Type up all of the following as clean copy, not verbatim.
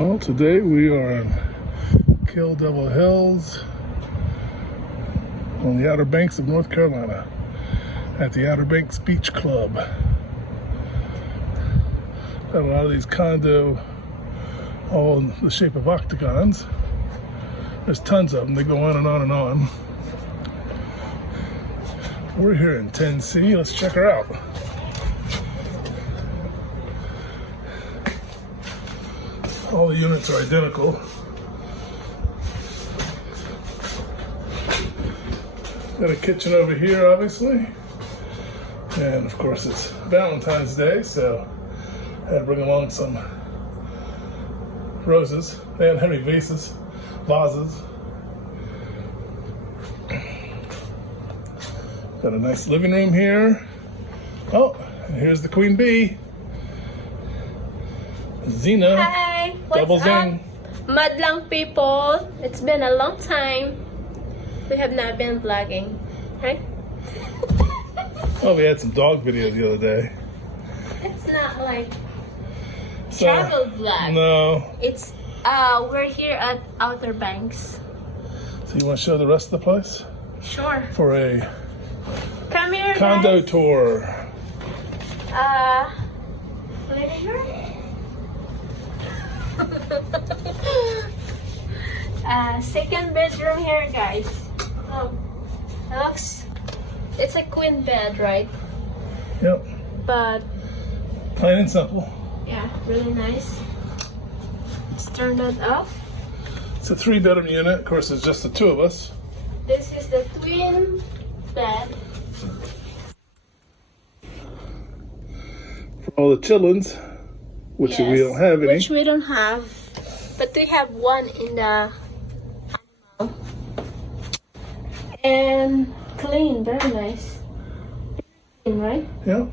Well, today we are in Kill Devil Hills on the Outer Banks of North Carolina at the Outer Banks Beach Club. Got a lot of these condo all in the shape of octagons. There's tons of them. They go on and on and on. We're here in 10C. Let's check her out. All the units are identical. Got a kitchen over here, obviously. And of course it's Valentine's Day, so I had to bring along some roses and heavy vases. Got a nice living room here. Oh, and here's the queen bee. Zena. Hi, what's Double up? zing. Madlang people. It's been a long time. We have not been vlogging, right? Oh, we had some dog video the other day. It's not like So, travel vlog. No. It's we're here at Outer Banks. So you want to show the rest of the place? Sure. For a Come here, condo guys. tour. Living room. Second bedroom here, guys. It's a queen bed, right? Yep. But Plain and simple. yeah, really nice. Let's turn that off. It's a 3-bedroom unit. Of course, it's just the two of us. This is the twin bed. For all the chillins, which we don't have any. Which we don't have, but we have one in the animal. And clean, very nice. Clean, right? Yep.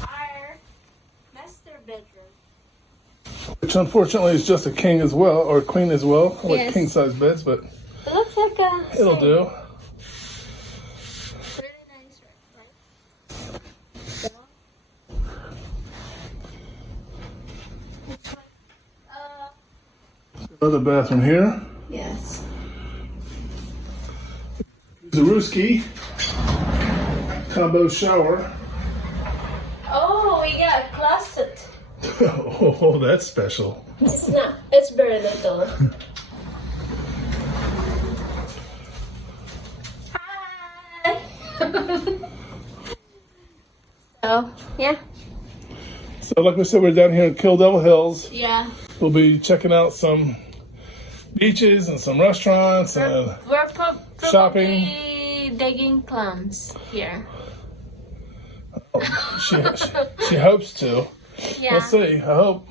Our master bedroom. Which unfortunately is just a king as well, or a queen as well. I like Yes. king size beds, but It looks like a. it'll do. Really nice, right? It's like, Another bathroom here. yes. Zaruski. Combo shower. Oh, we got a closet. Oh, that's special. It's not. It's very little. Hi. So yeah, So like we said, we're down here in Kill Devil Hills. yeah. We'll be checking out some beaches and some restaurants and We're probably shopping. digging clams here. she hopes to. Yeah. We'll see. I hope.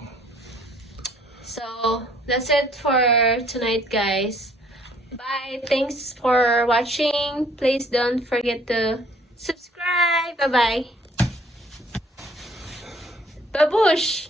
So that's it for tonight, guys. Bye. Thanks for watching. Please don't forget to subscribe. Bye bye. Babush.